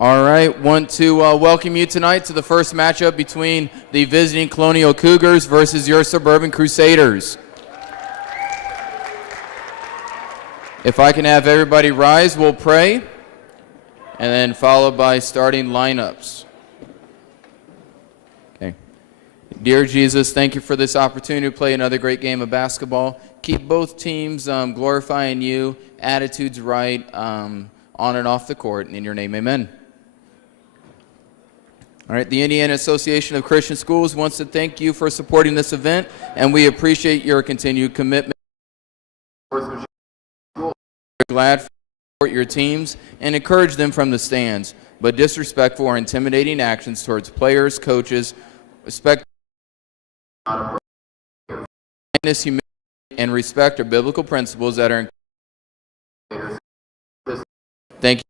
All right, want to welcome you tonight to the first matchup between the visiting Colonial Cougars versus your Suburban Crusaders. If I can have everybody rise, we'll pray, and then followed by starting lineups. Okay. Dear Jesus, thank you for this opportunity to play another great game of basketball. Keep both teams glorifying you, attitudes right, on and off the court. In your name, amen. All right, the Indiana Association of Christian Schools wants to thank you for supporting this event, and we appreciate your continued commitment. We're glad to support your teams and encourage them from the stands, but disrespectful or intimidating actions towards players, coaches, respect, kindness, humility, and respect are biblical principles that are thank you.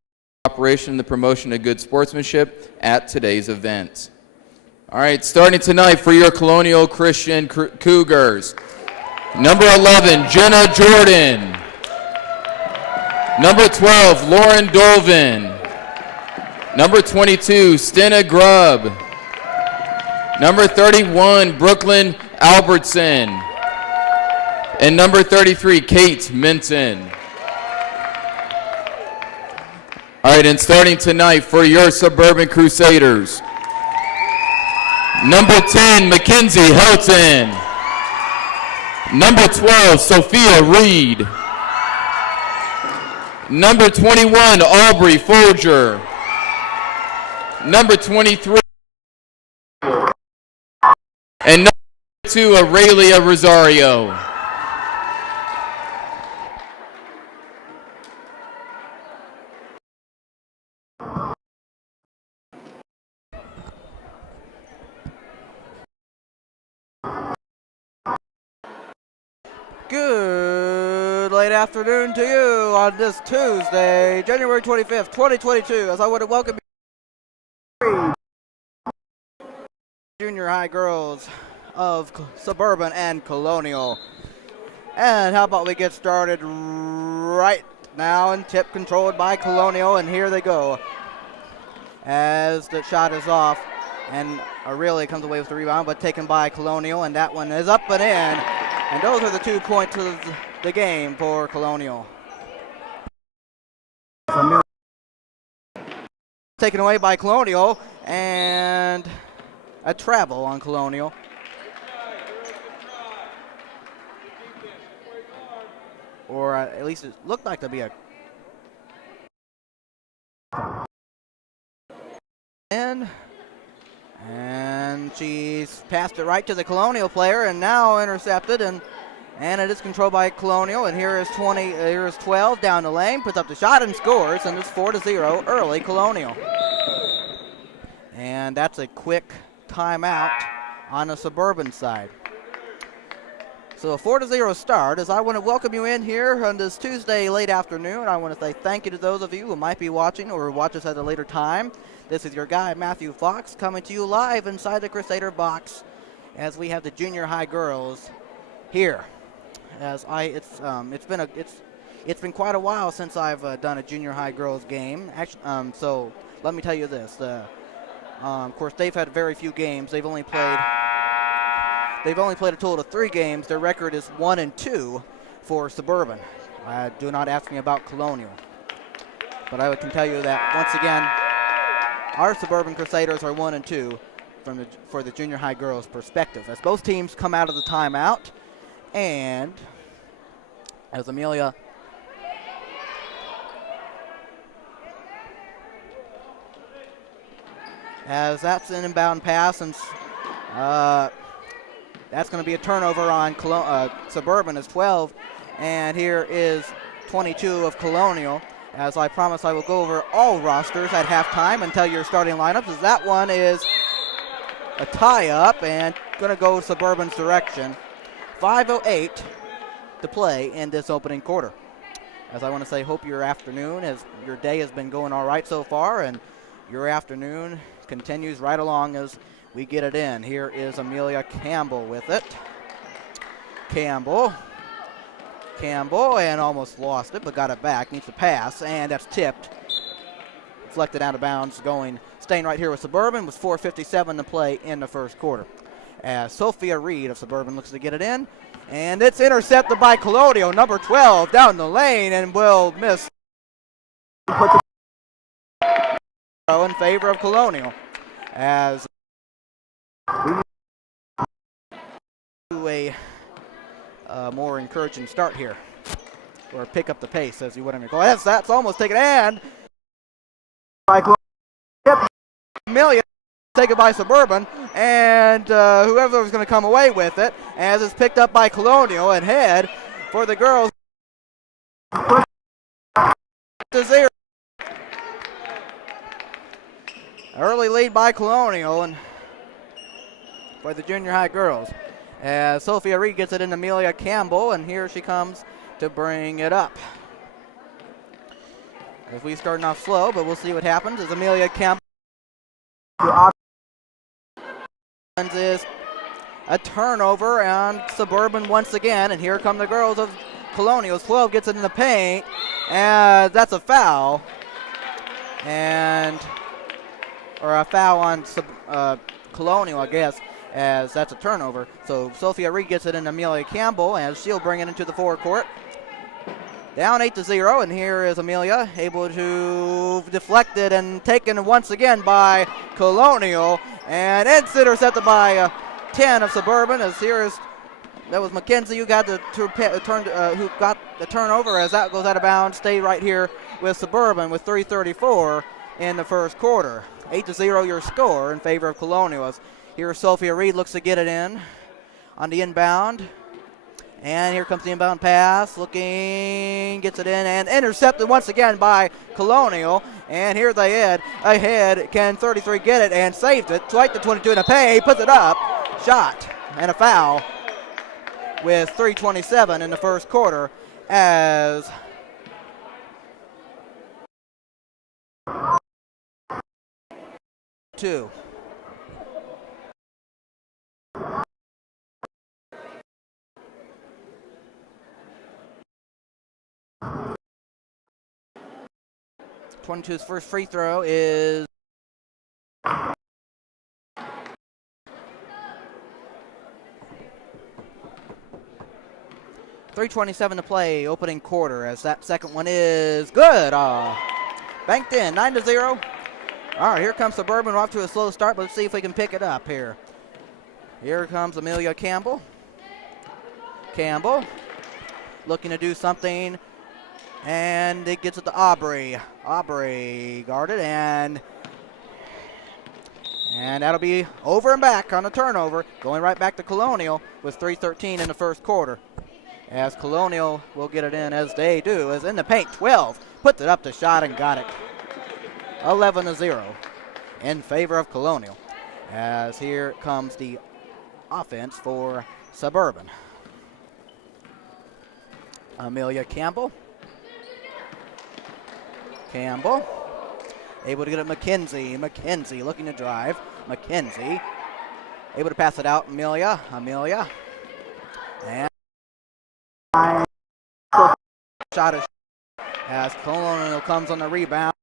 Operation and the promotion of good sportsmanship at today's event. All right, starting tonight for your Colonial Christian Cougars. Number 11, Jenna Jordan. Number 12, Lauren Dolvin. Number 22, Stena Grubb. Number 31, Brooklyn Albertson. And number 33, Kate Minton. All right, and starting tonight for your Suburban Crusaders. Number 10, Mackenzie Helton. Number 12, Sophia Reed. Number 21, Aubrey Folger. Number 23, and number 2, Aurelia Rosario. Good late afternoon to you on this Tuesday, January 25th, 2022, as I want to welcome you junior high girls of Suburban and Colonial. And how about we get started right now, and tip controlled by Colonial, and here they go. As the shot is off, and Aurelia comes away with the rebound, but taken by Colonial, and that one is up and in. And those are the 2 points of the game for Colonial. Taken away by Colonial, and a travel on Colonial. Or at least it looked like to be a... And she's passed it right to the Colonial player, and now intercepted, and it is controlled by Colonial. And here is 12 down the lane, puts up the shot and scores, and it's 4-0 early Colonial. And that's a quick timeout on the Suburban side. So a 4-0 start. As I want to welcome you in here on this Tuesday late afternoon, I want to say thank you to those of you who might be watching or watch us at a later time. This is your guy, Matthew Fox, coming to you live inside the Crusader box as we have the junior high girls here. It's been quite a while since I've done a junior high girls game. Actually, so let me tell you this. Of course, they've had very few games. They've only played a total of 3 games. Their record is 1-2 for Suburban. Do not ask me about Colonial, but I can tell you that once again, our Suburban Crusaders are 1-2 for the junior high girls' perspective. As both teams come out of the timeout, and as Amelia as that's an inbound pass, and that's going to be a turnover on Suburban as 12, and here is 22 of Colonial. As I promised, I will go over all rosters at halftime and tell you your starting lineups, as that one is a tie-up and going to go Suburban's direction. 5:08 to play in this opening quarter. As I want to say, hope your day has been going all right so far, and your afternoon continues right along as we get it in. Here is Amelia Campbell with it. Campbell, and almost lost it, but got it back. Needs to pass, and that's tipped deflected out of bounds, staying right here with Suburban with 4:57 to play in the first quarter. As Sophia Reed of Suburban looks to get it in, and it's intercepted by Colonial, number 12, down the lane, and will miss. In favor of Colonial, as a more encouraging start here, or pick up the pace, as you would call it. That's almost taken, and Amelia taken by Suburban, and whoever was going to come away with it, as it's picked up by Colonial, and head for the girls to 0. Early lead by Colonial and for the junior high girls. As Sophia Reed gets it in Amelia Campbell, and here she comes to bring it up. If we starting off slow, but we'll see what happens as Amelia Campbell is a turnover on Suburban once again, and here come the girls of Colonial. 12 gets it in the paint, and that's a foul. Or a foul on Colonial, I guess, as that's a turnover. So Sophia Reed gets it in Amelia Campbell, and she'll bring it into the forecourt. Down 8-0, and here is Amelia able to deflect it and taken once again by Colonial, and it's intercepted by 10 of Suburban. As that was Mackenzie who got the turnover, as that goes out of bounds. Stay right here with Suburban with 3:34 in the first quarter. 8-0 your score in favor of Colonial. As here Sophia Reed looks to get it in on the inbound. And here comes the inbound pass, gets it in, and intercepted once again by Colonial. And here they head ahead. Can 33 get it, and saved it? Right to 22 in a pay, puts it up, shot, and a foul with 3:27 in the first quarter, as two. His first free throw is .327 to play, opening quarter, as that second one is good. Banked in, 9-0. All right, here comes Suburban. We're off to a slow start, but let's see if we can pick it up here. Here comes Amelia Campbell. Campbell looking to do something, and it gets it to Aubrey. Aubrey guarded, and that'll be over and back on a turnover, going right back to Colonial with 3:13 in the first quarter. As Colonial will get it in, as they do, as in the paint. 12 puts it up to shot and got it. 11-0 in favor of Colonial. As here comes the offense for Suburban. Amelia Campbell. Campbell able to get it. Mackenzie looking to drive. Mackenzie able to pass it out. Amelia, and shot is, as Colonial comes on the rebound.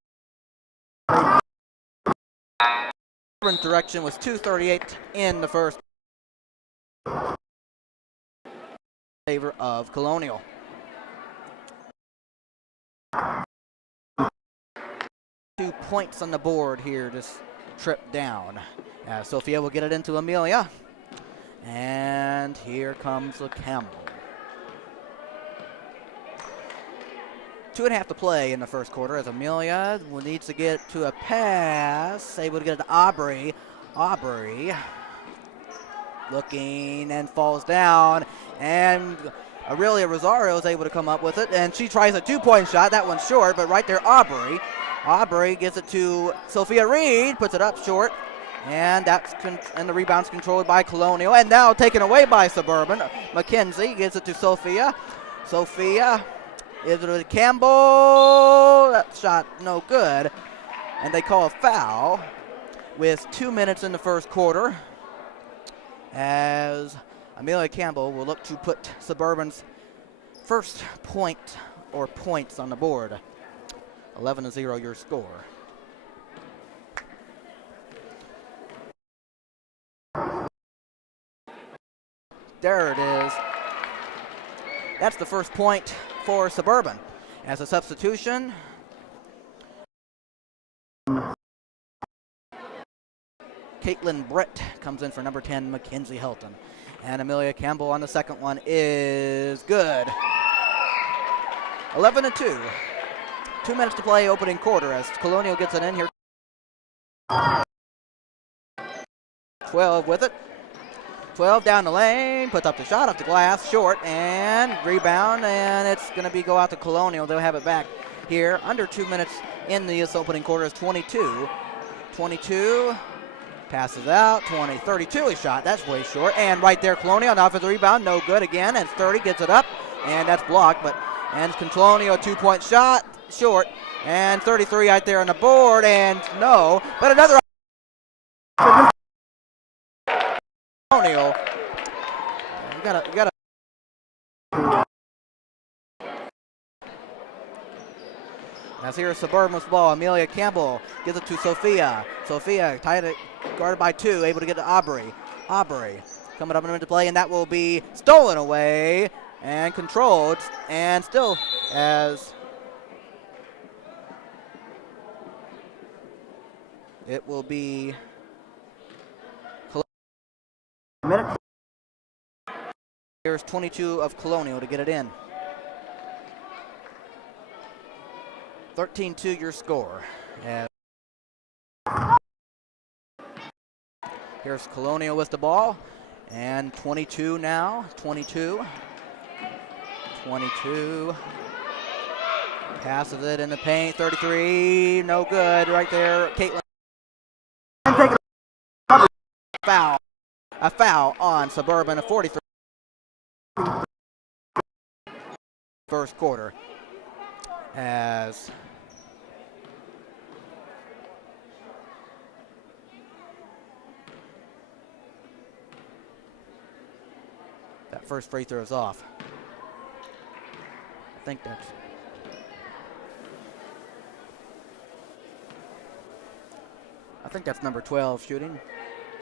Different direction was 2:38 in the first. Favor of Colonial. Points on the board here, just tripped down. Sophia will get it into Amelia, and here comes the Campbell. 2.5 to play in the first quarter, as Amelia needs to get to a pass, able to get it to Aubrey. Aubrey looking and falls down, and Aurelia Rosario is able to come up with it, and she tries a 2-point shot. That one's short, but right there, Aubrey gets it to Sophia Reed, puts it up short, and the rebound's controlled by Colonial, and now taken away by Suburban. Mackenzie gets it to Sophia. Sophia is it to Campbell. That shot no good, and they call a foul with 2 minutes in the first quarter, as Amelia Campbell will look to put Suburban's first point or points on the board. 11-0 your score. There it is. That's the first point for Suburban. As a substitution, Caitlin Britt comes in for number 10, Mackenzie Helton. And Amelia Campbell on the second one is good. 11-2. 2 minutes to play, opening quarter, as Colonial gets it in here. 12 with it. 12 down the lane, puts up the shot off the glass, short, and rebound, and it's going to be go out to Colonial. They'll have it back here. Under 2 minutes in this opening quarter is 22. 22, passes out, 20, 32 is shot. That's way short, and right there, Colonial, an offensive rebound, no good again, and 30 gets it up, and that's blocked, but and Colonial, a 2-point shot, short, and 33 right there on the board, and no, but another Colonial. You gotta. As here's Suburban's ball. Amelia Campbell gives it to Sophia. Sophia tied it, guarded by 2, able to get to Aubrey. Aubrey coming up into play, and that will be stolen away and controlled, and still as it will be. Here's 22 of Colonial to get it in. 13-2 your score. Here's Colonial with the ball. And 22 now. 22. 22. Passes it in the paint. 33. No good right there. Caitlin. Foul. A foul on Suburban. A 43. First quarter. As that first free throw is off. I think that's number 12 shooting.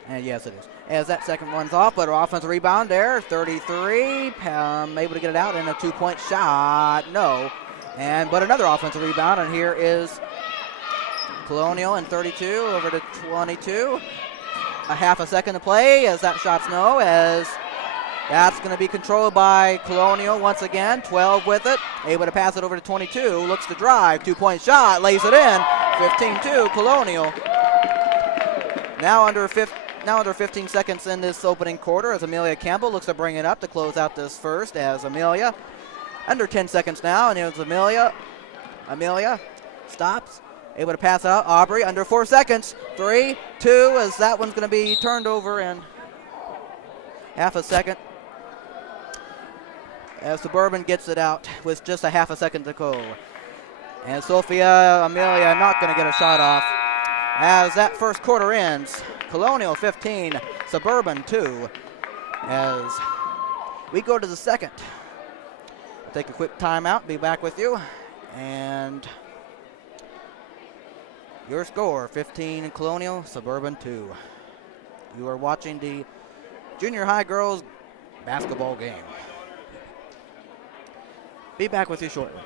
And yes, it is. As that second one's off, but her offensive rebound there, 33, able to get it out, and a 2-point shot, no. But another offensive rebound, and here is Colonial, and 32 over to 22. A half a second to play as that shot's no, as that's going to be controlled by Colonial once again. 12 with it, able to pass it over to 22, looks to drive, 2-point shot, lays it in, 15-2, Colonial. Now under 15 seconds in this opening quarter as Amelia Campbell looks to bring it up to close out this first as Amelia. Under 10 seconds now, and here's Amelia. Amelia stops, able to pass out. Aubrey under 4 seconds. 3, 2, as that one's going to be turned over in half a second. As Suburban gets it out with just a half a second to go. And Sophia Amelia not going to get a shot off. As that first quarter ends, Colonial 15, Suburban 2. As we go to the second. Take a quick timeout, be back with you. And your score, 15 Colonial, Suburban 2. You are watching the junior high girls basketball game. Be back with you shortly.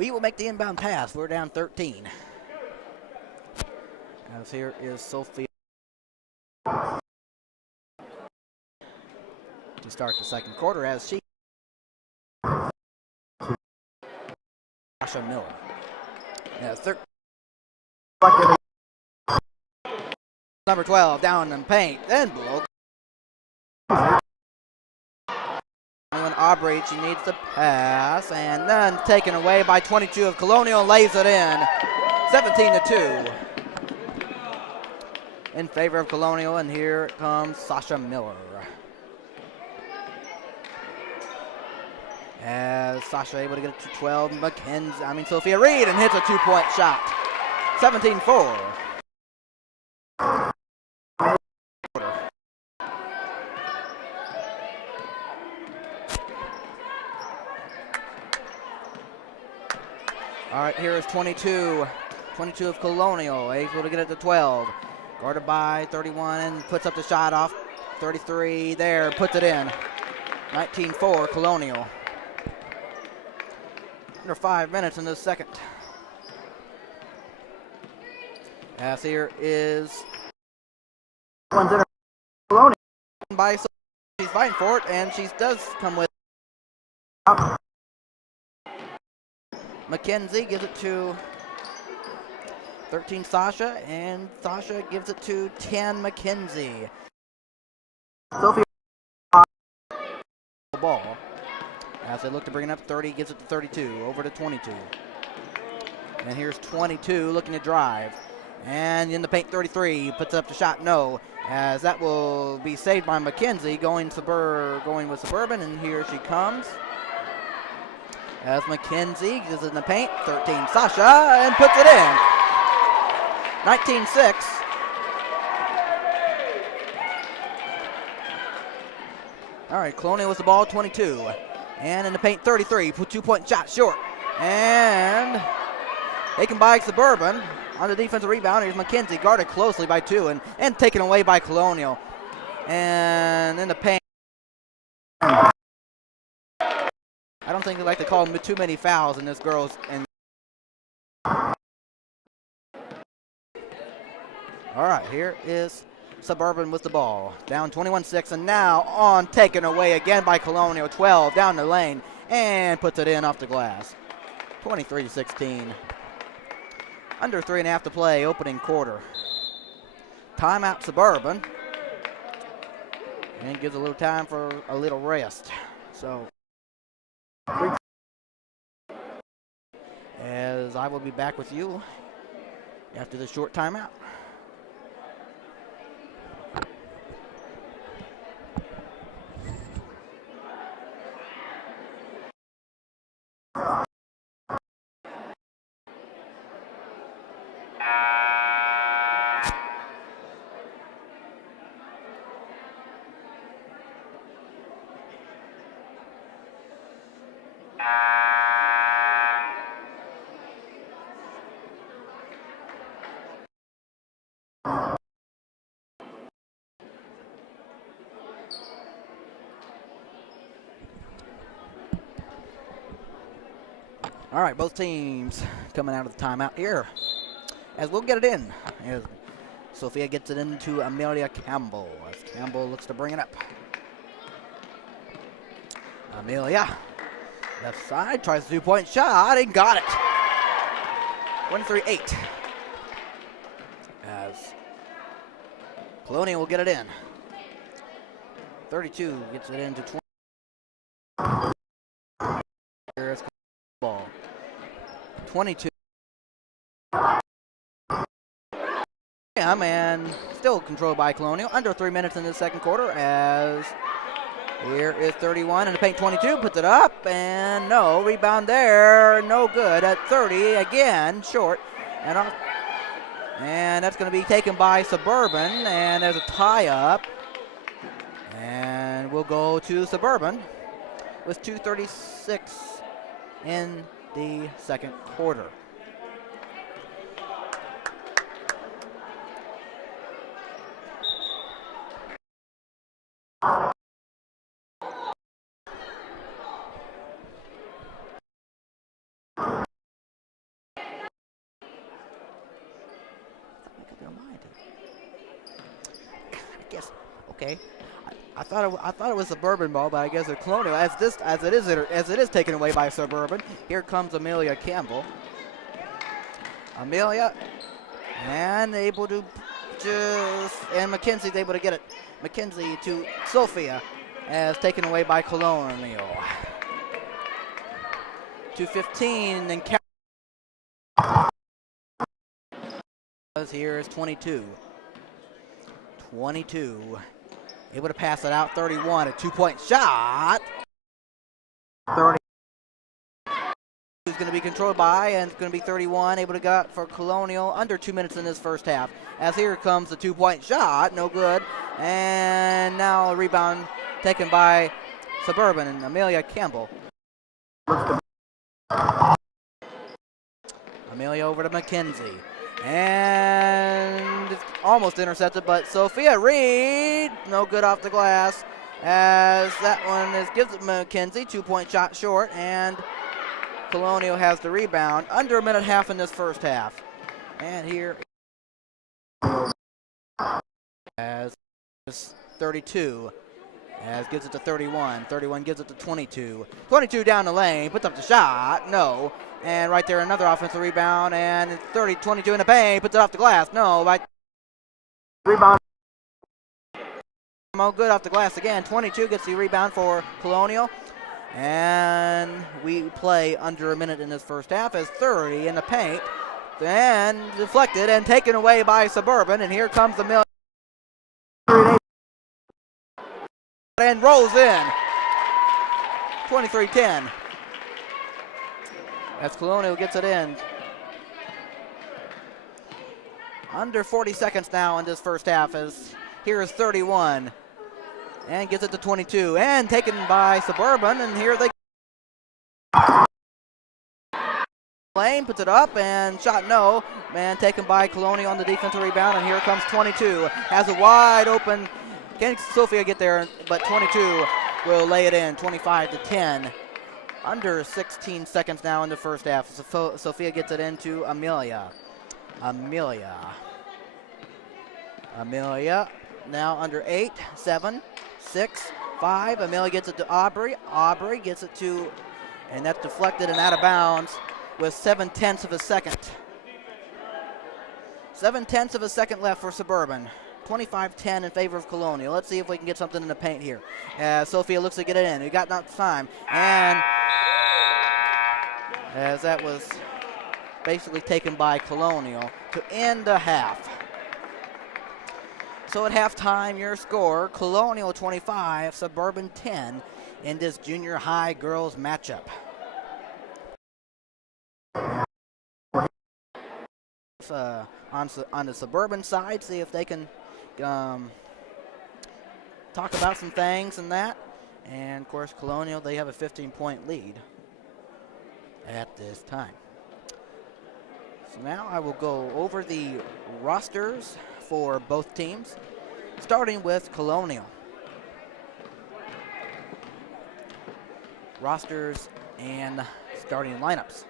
We will make the inbound pass. We're down 13. As here is Sophia to start the second quarter as she Sasha Miller. Number 12 down in paint, then blow. Aubrey, she needs to pass, and then taken away by 22 of Colonial, lays it in. 17-2 in favor of Colonial, and here comes Sasha Miller. As Sasha able to get it to 12, Sophia Reed, and hits a two-point shot. 17-4. All right, here is 22. 22 of Colonial, able to get it to 12. Guarded by 31 and puts up the shot off. 33 there, puts it in. 19-4 Colonial. Under 5 minutes in the second. As here is Colonial. She's fighting for it, and she does come with Mackenzie, gives it to 13 Sasha, and Sasha gives it to 10 Mackenzie. Sophia ball. As they look to bring it up, 30 gives it to 32, over to 22. And here's 22 looking to drive. And in the paint, 33 puts up the shot, no. As that will be saved by Mackenzie, going with Suburban, and here she comes. As Mackenzie is in the paint, 13 Sasha, and puts it in. 19-6. All right, Colonial with the ball, 22. And in the paint, 33, put 2-point shot short. And taken by Suburban. On the defensive rebound, here's Mackenzie, guarded closely by 2 and taken away by Colonial. And in the paint, I don't think they like to call too many fouls in this girls. All right, here is Suburban with the ball. Down 21-6, and now taken away again by Colonial. 12 down the lane and puts it in off the glass. 23-16. Under 3.5 to play, opening quarter. Timeout Suburban. And gives a little time for a little rest. So, as I will be back with you after this short timeout. All right, both teams coming out of the timeout here. As we'll get it in. As Sophia gets it into Amelia Campbell. As Campbell looks to bring it up. Amelia, left side, tries a 2-point shot and got it. 23-8. As Colonial will get it in. 32 gets it into 20. Here's ball. 22. And still controlled by Colonial. Under 3 minutes in the second quarter as here is 31 in the paint, 22, puts it up, and no, rebound there, no good at 30, again, short, and off. And that's going to be taken by Suburban, and there's a tie-up. And we'll go to Suburban with 2:36 in the second quarter. Okay. I thought it was Suburban ball, but I guess it's Colonial. As it is taken away by Suburban. Here comes Amelia Campbell. Amelia, and able to and McKenzie's able to get it. McKenzie to Sophia, as taken away by Colonial. 2:15 and here is 22. 22. Able to pass it out. 31. A 2-point shot. 30. Who's going to be controlled by, and it's going to be 31. Able to get for Colonial under 2 minutes in this first half. As here comes the 2-point shot. No good. And now a rebound taken by Suburban and Amelia Campbell. Amelia over to McKenzie. And it's almost intercepted, but Sophia Reed, no good off the glass, as that one gives it McKenzie, 2-point shot short, and Colonial has the rebound. Under a minute and a half in this first half. And here as 32, as gives it to 31. 31 gives it to 22. 22 down the lane, puts up the shot, no. And right there, another offensive rebound, and 22 in the paint, puts it off the glass. No, right. Rebound. Good off the glass again. 22 gets the rebound for Colonial. And we play under a minute in this first half as 30 in the paint. And deflected and taken away by Suburban. And here comes the mill. And rolls in. 23-10. As Colonial gets it in. Under 40 seconds now in this first half, as here is 31. And gets it to 22. And taken by Suburban, and here they lane, puts it up, and shot no. Man taken by Colonial on the defensive rebound, and here comes 22. Has a wide open. Can Sophia get there? But 22 will lay it in, 25-10. Under 16 seconds now in the first half. Sophia gets it into Amelia. Amelia now under 8, 7, 6, 5. Amelia gets it to Aubrey. Aubrey gets it to, and that's deflected and out of bounds with 7/10 of a second. 7/10 of a second left for Suburban. 25-10 in favor of Colonial. Let's see if we can get something in the paint here. Sophia looks to get it in. We got enough time. And as that was basically taken by Colonial to end the half. So at halftime, your score, Colonial 25, Suburban 10 in this junior high girls matchup. On the Suburban side, see if they can talk about some things and that. And, of course, Colonial, they have a 15-point lead at this time. So now I will go over the rosters for both teams, starting with Colonial. Rosters and starting lineups.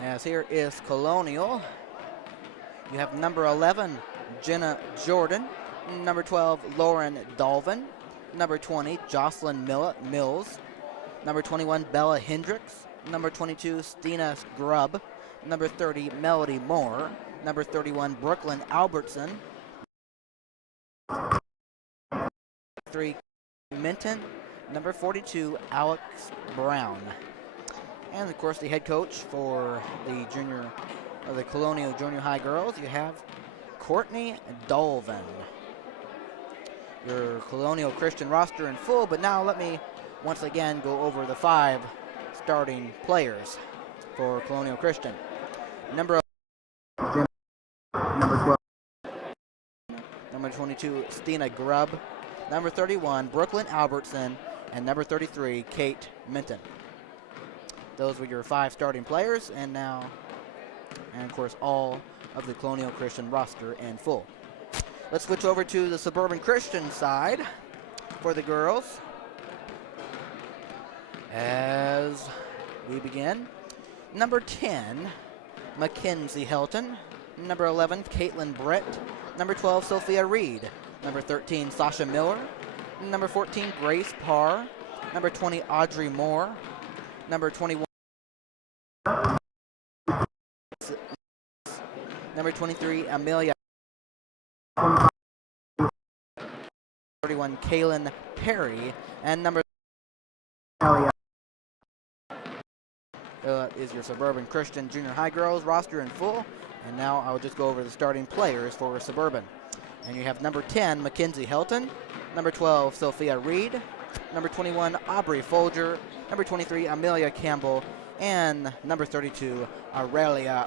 As here is Colonial. You have number 11, Jenna Jordan. Number 12, Lauren Dolvin. Number 20, Jocelyn Mills. Number 21, Bella Hendricks. Number 22, Stina Grubb. Number 30, Melody Moore. Number 31, Brooklyn Albertson. 3, Minton. Number 42, Alex Brown. And of course, the head coach for the Colonial Junior High girls, you have Courtney Dolvin. Your Colonial Christian roster in full, but now let me once again go over the 5 starting players for Colonial Christian. Number 12, number 22, Stina Grubb. Number 31, Brooklyn Albertson. And number 33, Kate Minton. Those were your 5 starting players, and now, and of course, all of the Colonial Christian roster in full. Let's switch over to the Suburban Christian side for the girls. As we begin, number 10, Mackenzie Helton. Number 11, Caitlin Brett. Number 12, Sophia Reed. Number 13, Sasha Miller. Number 14, Grace Parr. Number 20, Audrey Moore. Number 21, number 23, Amelia. 31, Kaylin Perry. And number is your Suburban Christian Junior High girls roster in full. And now I'll just go over the starting players for Suburban. And you have number 10, Mackenzie Helton. Number 12, Sophia Reed. Number 21, Aubrey Folger. Number 23, Amelia Campbell. And number 32, Aurelia.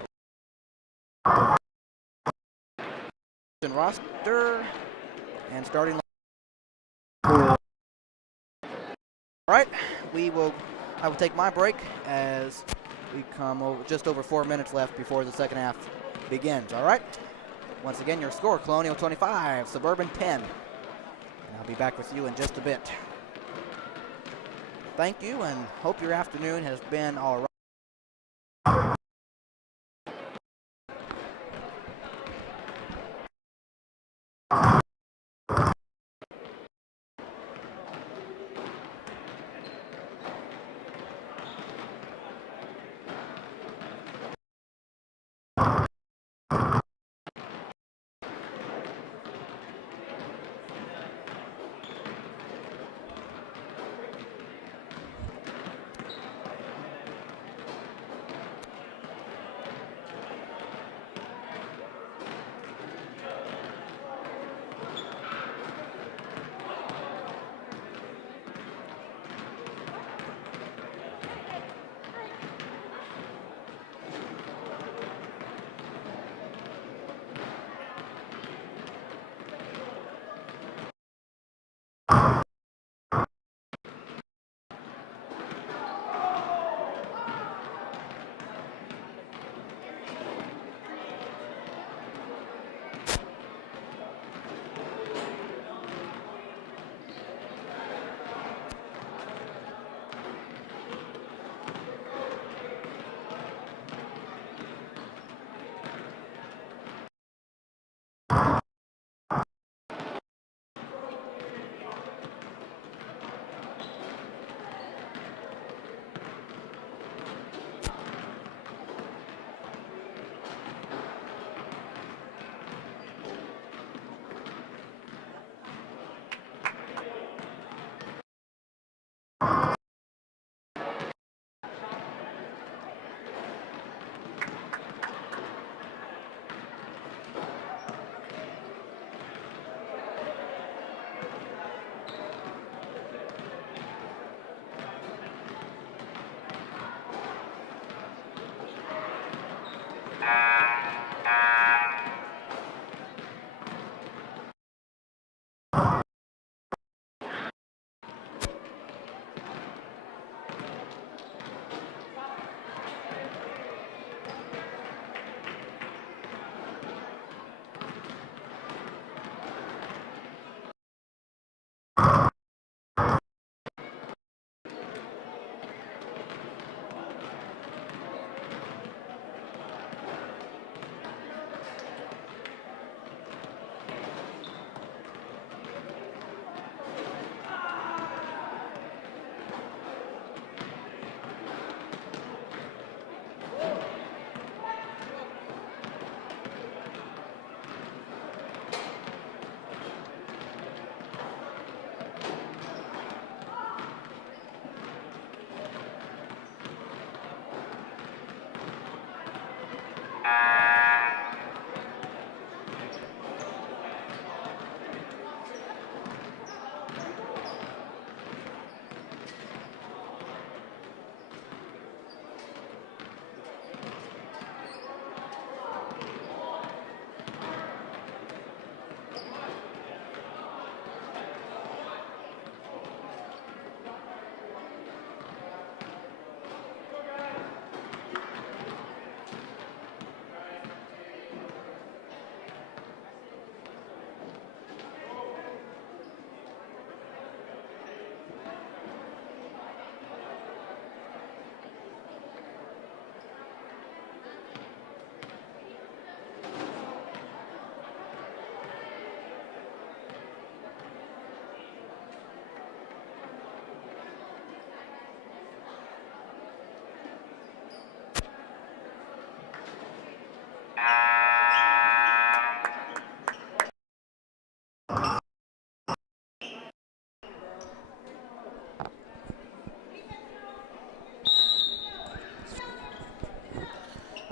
Roster and starting. All right, I will take my break as we come over just over 4 minutes left before the second half begins. All right. Once again, your score: Colonial 25, Suburban 10. And I'll be back with you in just a bit. Thank you, and hope your afternoon has been all right.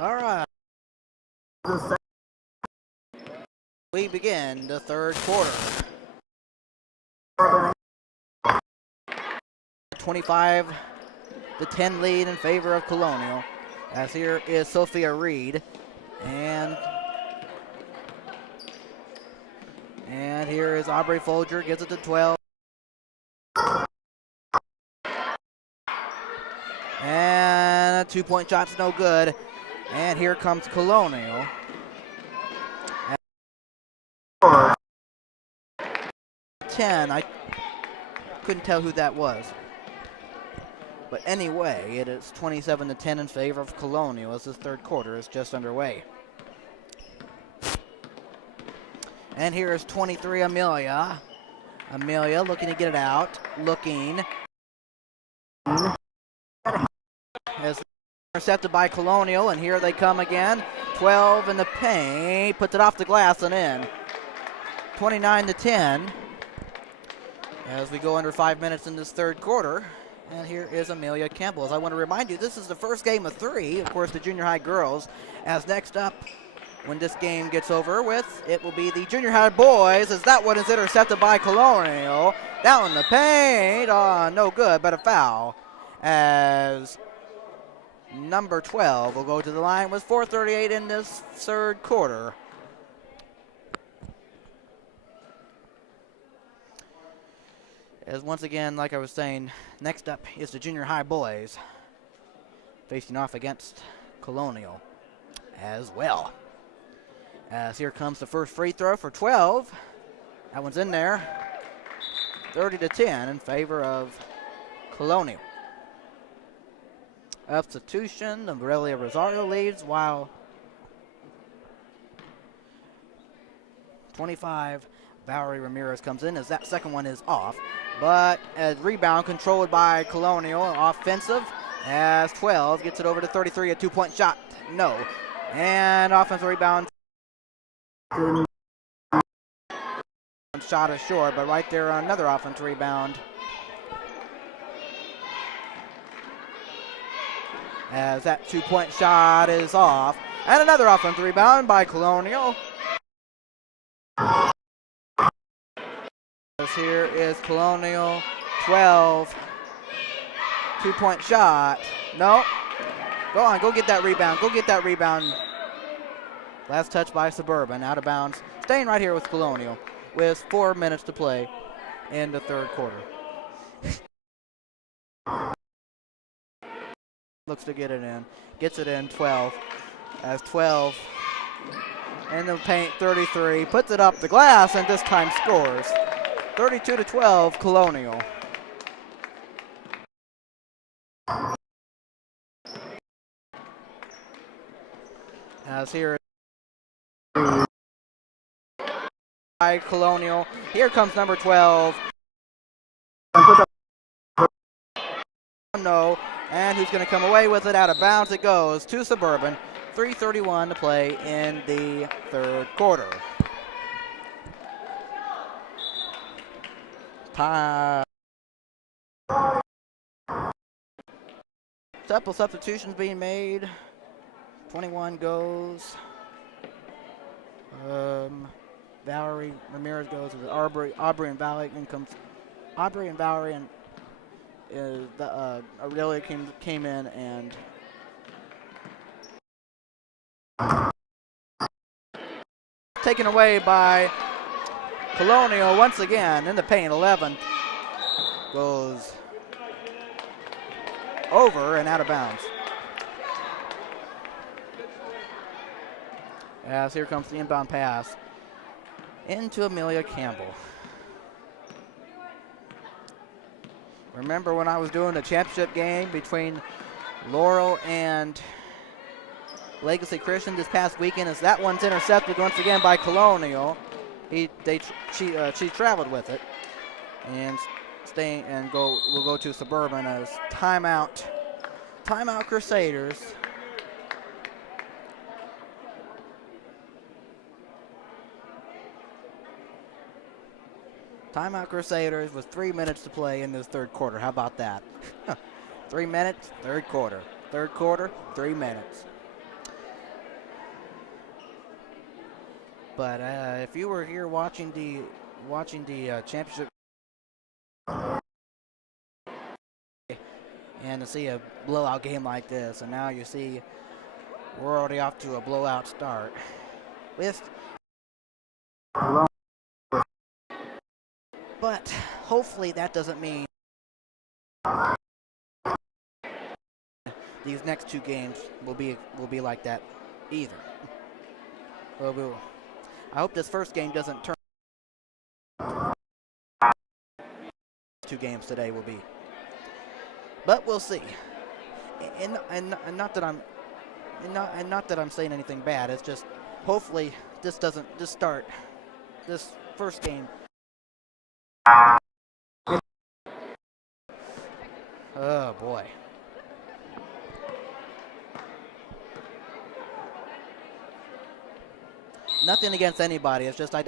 All right. We begin the third quarter. 25-10 lead in favor of Colonial. As here is Sophia Reed. And here is Aubrey Folger, gives it to 12. And a 2-point shot's no good. And here comes Colonial. 10, I couldn't tell who that was. But anyway, it is 27-10 in favor of Colonial as this third quarter is just underway. And here is 23 Amelia. Amelia looking to get it out. Looking. As intercepted by Colonial, and here they come again. 12 in the paint. Puts it off the glass and in. 29-10. As we go under 5 minutes in this third quarter. And here is Amelia Campbell. As I want to remind you, this is the first game of 3, of course, the junior high girls. As next up, when this game gets over with, it will be the junior high boys, as that one is intercepted by Colonial. Down in the paint. No good, but a foul. As number 12 will go to the line with 4:38 in this third quarter. As once again, like I was saying, next up is the junior high boys facing off against Colonial as well. As here comes the first free throw for 12. That one's in there. 30-10 in favor of Colonial. Substitution, Aurelia Rosario leads while 25 Valerie Ramirez comes in as that second one is off. But a rebound controlled by Colonial, offensive, as 12 gets it over to 33, a 2-point shot, no. And offensive rebound. Shot is short, but right there another offensive rebound. As that 2-point shot is off. And another offensive rebound by Colonial. Here is Colonial, 12, 2-point shot, no, go on, go get that rebound, last touch by Suburban, out of bounds, staying right here with Colonial, with 4 minutes to play in the third quarter. Looks to get it in, gets it in, 12, as 12, in the paint, 33, puts it up the glass, and this time scores. 32-12, Colonial. As here by Colonial. Here comes number 12. No, and who's going to come away with it? Out of bounds it goes to Suburban. 3:31 to play in the third quarter. Couple substitutions being made. 21 goes. Valerie Ramirez goes with Aubrey and Valerie. In comes Aubrey and Valerie, and Aurelia came in and taken away by Colonial once again in the paint. 11 goes over and out of bounds. As here comes the inbound pass into Amelia Campbell. Remember when I was doing the championship game between Laurel and Legacy Christian this past weekend, as that one's intercepted once again by Colonial. She traveled with it, and we'll go to Suburban as timeout Crusaders. Timeout Crusaders with 3 minutes to play in this third quarter. How about that? 3 minutes, third quarter. Third quarter, 3 minutes. But if you were here watching the championship and to see a blowout game like this, and now you see we're already off to a blowout start. But hopefully that doesn't mean these next two games will be like that either. I hope this first game doesn't turn. Two games today will be, but we'll see. And not that I'm saying anything bad. It's just hopefully this doesn't start this first game. Oh boy. Nothing against anybody. It's just I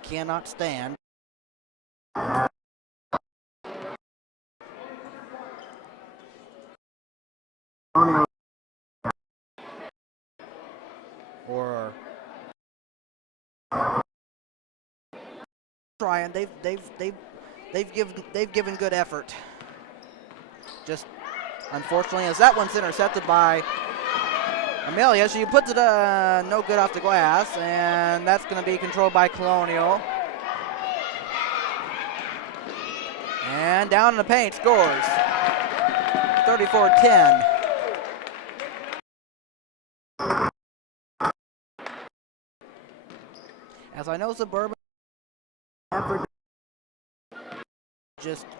cannot stand or trying. They've given good effort. Just unfortunately, as that one's intercepted by Amelia, she puts it no good off the glass, and that's going to be controlled by Colonial. And down in the paint, scores 34-10. As I know, Suburban,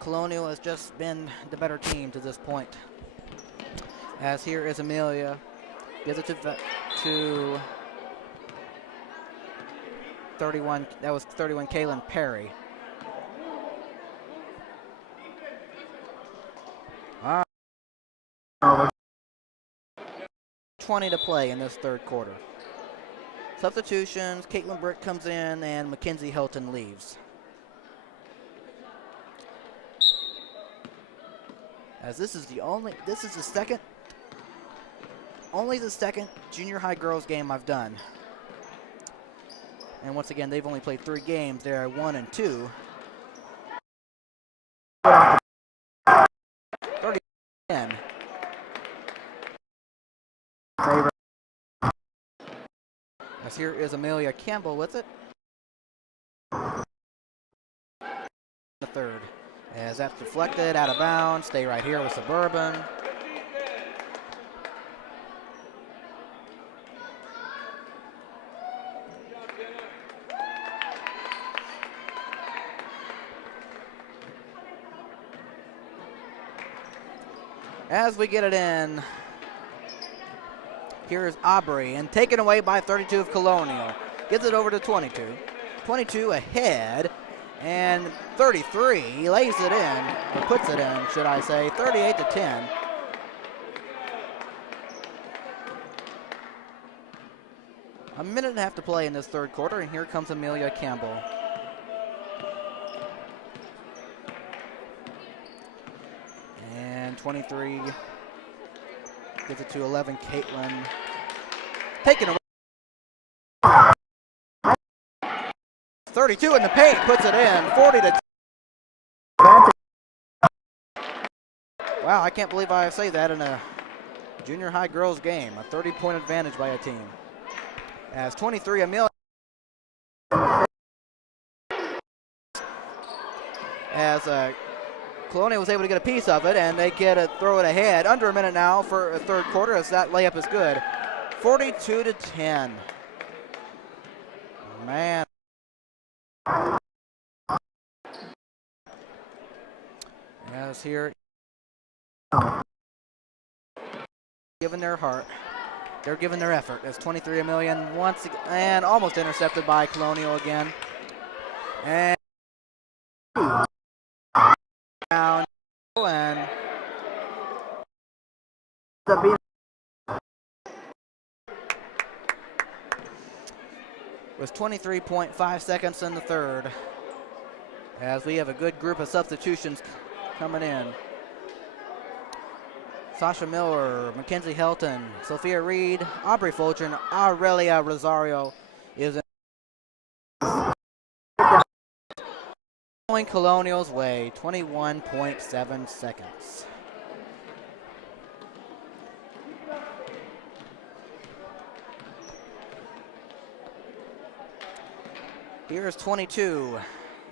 Colonial has just been the better team to this point. As here is Amelia, gives it to 31. That was 31. Kaylin Perry. 20 to play in this third quarter. Substitutions, Caitlin Britt comes in and Mackenzie Hilton leaves. As this is the second junior high girls game I've done. And once again, they've only played 3 games. They're 1 and 2. 30-10. As here is Amelia Campbell with it. The third. As that's deflected, out of bounds. Stay right here with Suburban. As we get it in, here's Aubrey, and taken away by 32 of Colonial. Gives it over to 22. 22 ahead, and 33 lays it in, or puts it in, should I say, 38-10. A minute and a half to play in this third quarter, and here comes Amelia Campbell. And 23 gives it to 11, Caitlin. Taken away. 32 in the paint, puts it in, 40-10. Wow, I can't believe I say that in a junior high girls game. A 30-point advantage by a team. As 23, Amelia. As Colonial was able to get a piece of it, and they throw it ahead. Under a minute now for a third quarter, as that layup is good. 42-10. Man. As here, giving their heart. They're giving their effort. As 23 Amelia once again, and almost intercepted by Colonial again. And down and was 23.5 seconds in the third, as we have a good group of substitutions coming in. Sasha Miller, Mackenzie Helton, Sophia Reed, Aubrey Folger, and Aurelia Rosario going Colonial's way, 21.7 seconds. Here's 22.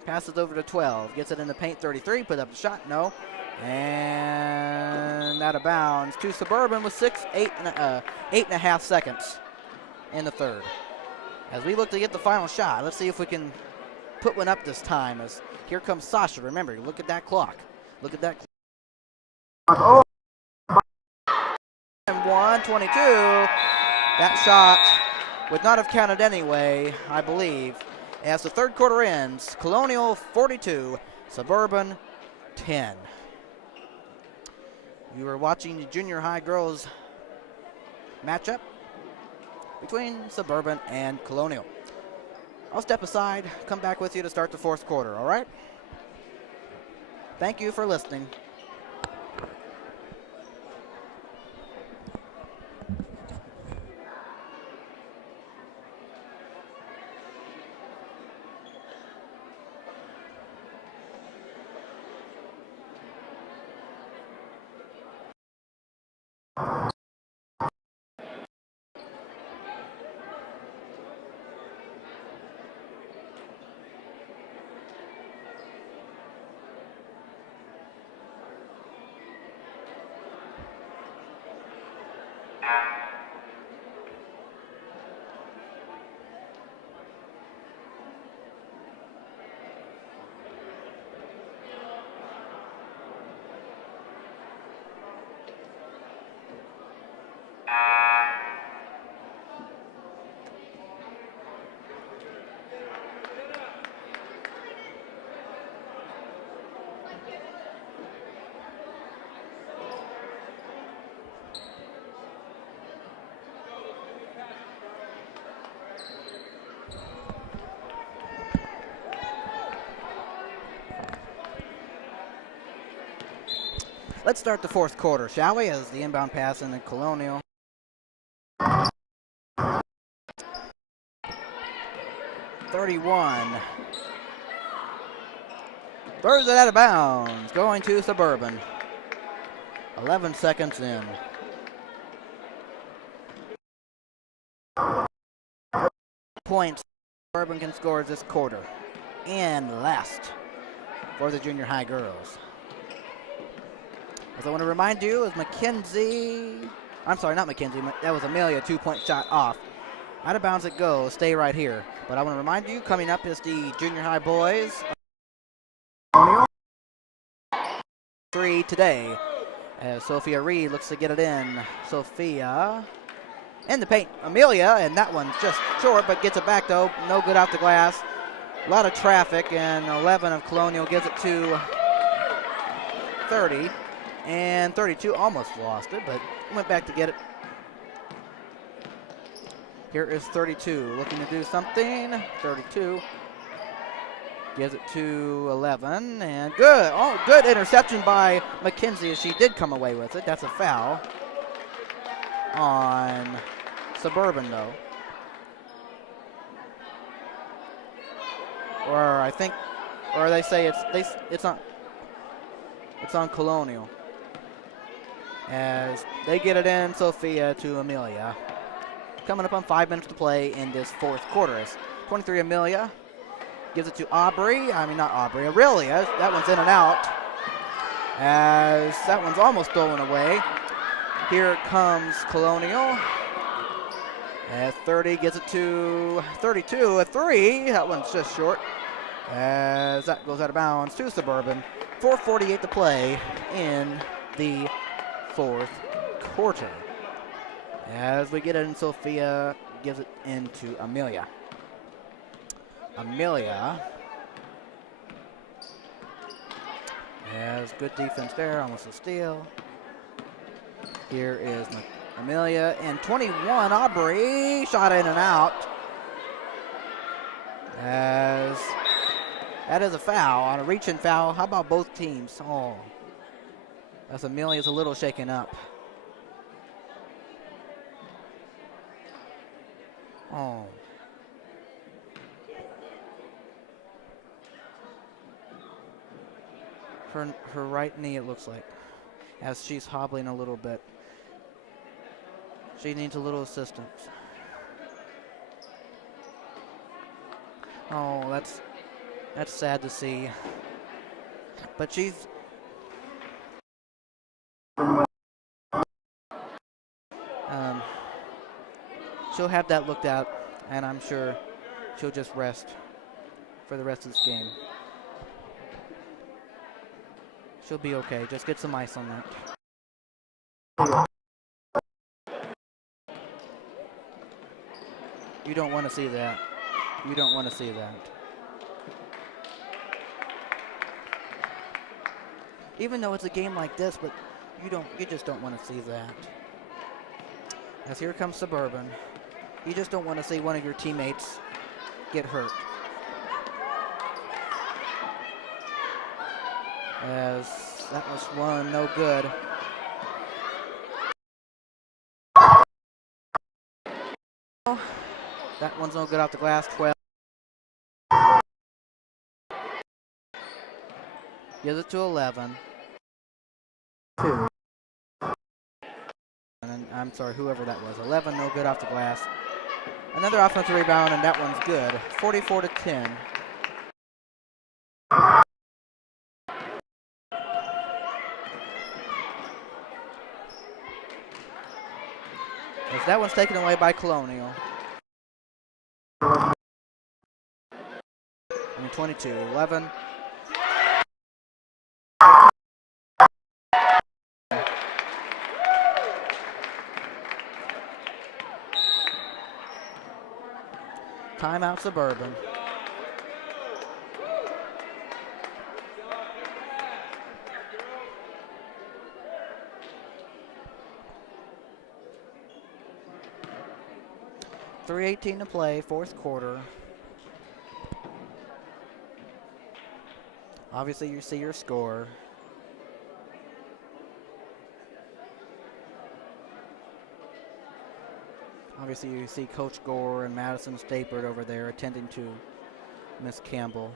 Passes over to 12. Gets it in the paint, 33. Put up the shot, no. And out of bounds to Suburban with 8.5 seconds in the third. As we look to get the final shot, let's see if we can put one up this time. As here comes Sasha. Remember, look at that clock. Look at that clock. And 122. That shot would not have counted anyway, I believe. As the third quarter ends, Colonial 42, Suburban 10. You are watching the junior high girls matchup between Suburban and Colonial. I'll step aside, come back with you to start the fourth quarter, all right? Thank you for listening. Let's start the fourth quarter, shall we? As the inbound pass in the Colonial. .31. Throws it out of bounds, going to Suburban. 11 seconds in. Points Suburban can score this quarter. And last for the junior high girls. As I want to remind you, is Mackenzie, I'm sorry, not Mackenzie, that was Amelia, 2-point shot off. Out of bounds it goes, stay right here. But I want to remind you, coming up is the junior high boys. 3 today. As Sophia Reed looks to get it in. Sophia in the paint, Amelia, and that one's just short, but gets it back though. No good off the glass. A lot of traffic, and 11 of Colonial gives it to 30. And 32 almost lost it, but went back to get it. Here is 32 looking to do something. 32 gives it to 11, and good. Oh, good interception by Mackenzie as she did come away with it. That's a foul on Suburban, though. Or I think, or they say it's on Colonial. As they get it in, Sophia to Amelia. Coming up on 5 minutes to play in this fourth quarter. 23 Amelia gives it to Aurelia. That one's in and out. As that one's almost stolen away. Here comes Colonial. As 30 gets it to 32, a 3. That one's just short. As that goes out of bounds to Suburban. 4:48 to play in the fourth quarter. As we get it in, Sophia gives it into Amelia. Amelia has good defense there, almost a steal. Here is Amelia, and 21, Aubrey, shot in and out. As that is a foul, on a reach-in foul. How about both teams? Oh, as Amelia's a little shaken up. Oh. her right knee, it looks like, as she's hobbling a little bit. She needs a little assistance. Oh, that's sad to see. But she'll have that looked out, and I'm sure she'll just rest for the rest of this game. She'll be okay. Just get some ice on that. You don't want to see that. You don't want to see that. Even though it's a game like this, but you just don't want to see that. As here comes Suburban. You just don't want to see one of your teammates get hurt. As that was one, no good. That one's no good off the glass, 12. Gives it to 11. 2. And I'm sorry, whoever that was. 11, no good off the glass. Another offensive rebound, and that one's good. 44-10. As that one's taken away by Colonial. And 22-11. Timeout Suburban. .3:18 to play, fourth quarter. Obviously, you see your score. Obviously, you see Coach Gore and Madison Stapert over there attending to Miss Campbell.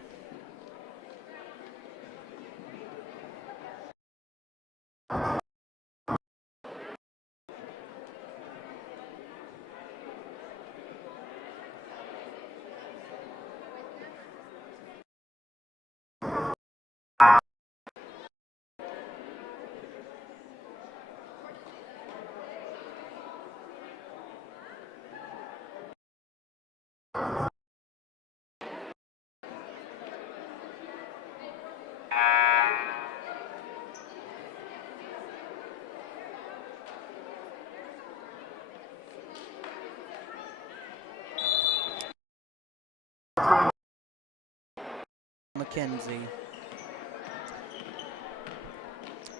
McKenzie.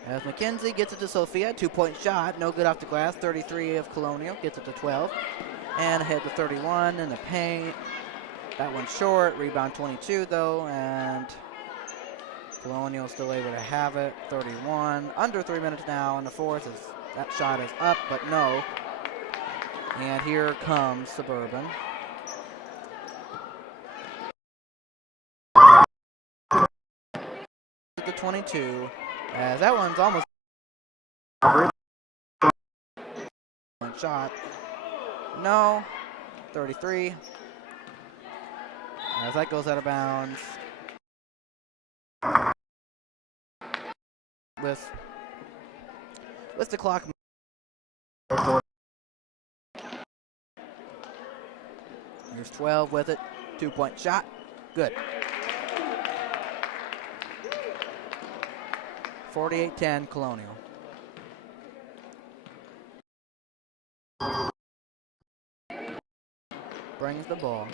As McKenzie gets it to Sophia, 2-point shot, no good off the glass. 33 of Colonial gets it to 12. And ahead to 31 in the paint. That one's short, rebound 22 though, and Colonial still able to have it. 31, under 3 minutes now in the fourth. That shot is up, but no. And here comes Suburban. To 22, as that one's almost one shot. No, 33. As that goes out of bounds. With the clock. Here's 12 with it. 2-point shot. Good. 48-10 Colonial. Brings the ball.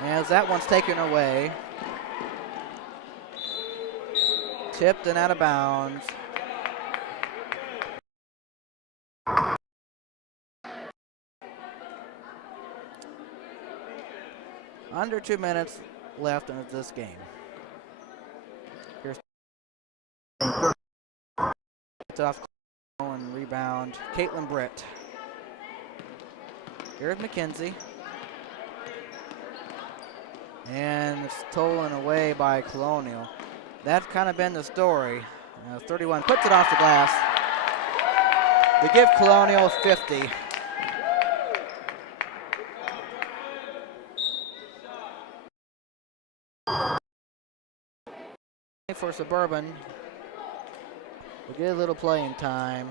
As that one's taken away. Tipped and out of bounds. Under 2 minutes left in this game. Here's off and rebound. Caitlin Britt. Here's McKenzie. And it's stolen away by Colonial. That's kind of been the story. 31 puts it off the glass. They give Colonial 50. For Suburban, we get a little playing time.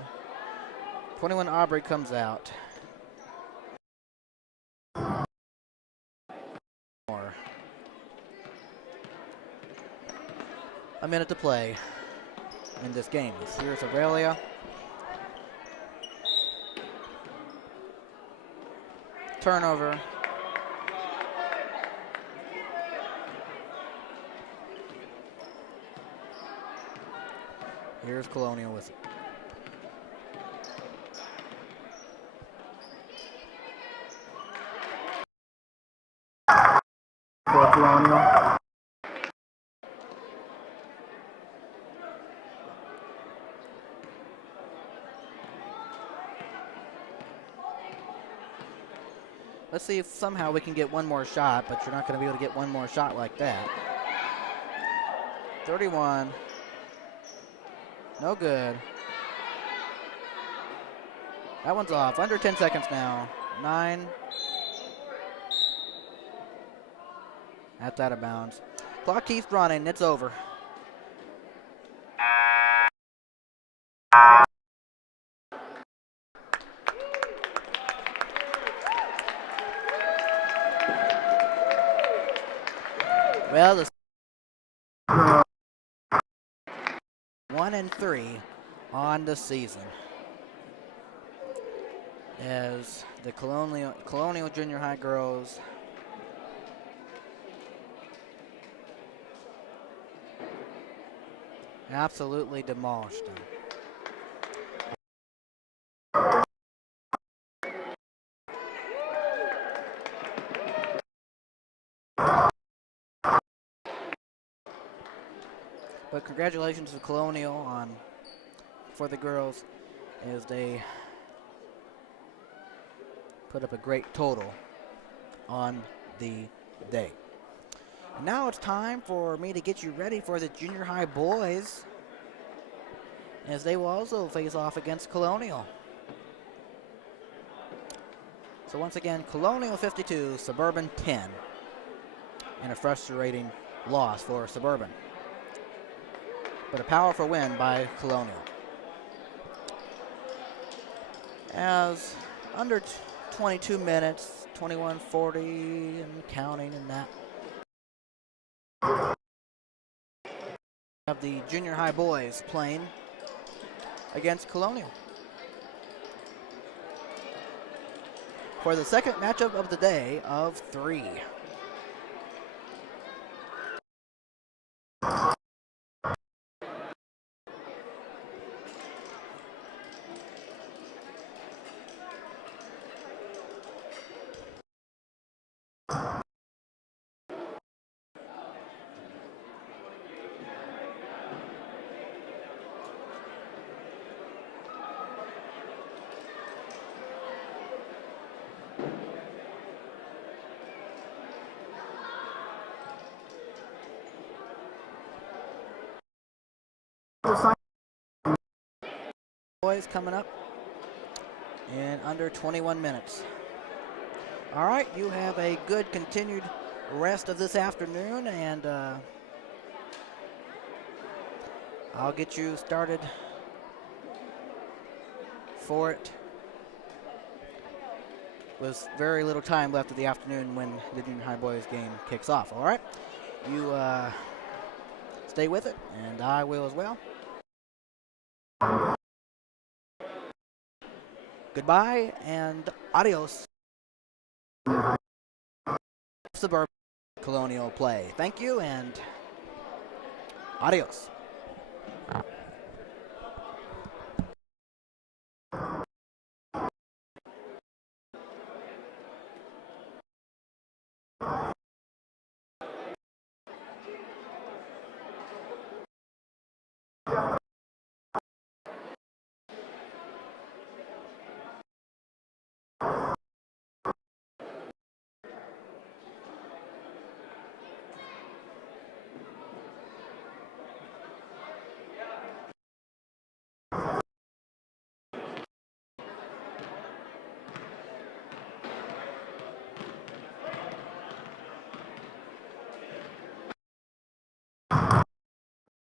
21 Aubrey comes out. More. A minute to play in this game. Here's Aurelia. Turnover. Here's Colonial with it. For Colonial. Let's see if somehow we can get one more shot, but you're not going to be able to get one more shot like that. 31. No good. That one's off. Under 10 seconds now. 9. That's out of bounds. Clock keeps running. It's over. Well, the 1-3 on the season, as the Colonial Junior High girls absolutely demolished them. But congratulations to Colonial for the girls, as they put up a great total on the day. And now it's time for me to get you ready for the junior high boys, as they will also face off against Colonial. So once again, Colonial 52, Suburban 10, and a frustrating loss for Suburban, but a powerful win by Colonial. As under 22 minutes, 21:40 and counting in that, of the junior high boys playing against Colonial for the second matchup of the day of 3. Boys coming up in under 21 minutes. All right, you have a good continued rest of this afternoon, and I'll get you started for it with very little time left of the afternoon when the junior high boys game kicks off. All right, you stay with it, and I will as well. Goodbye and adios. Suburban Colonial play. Thank you and adios.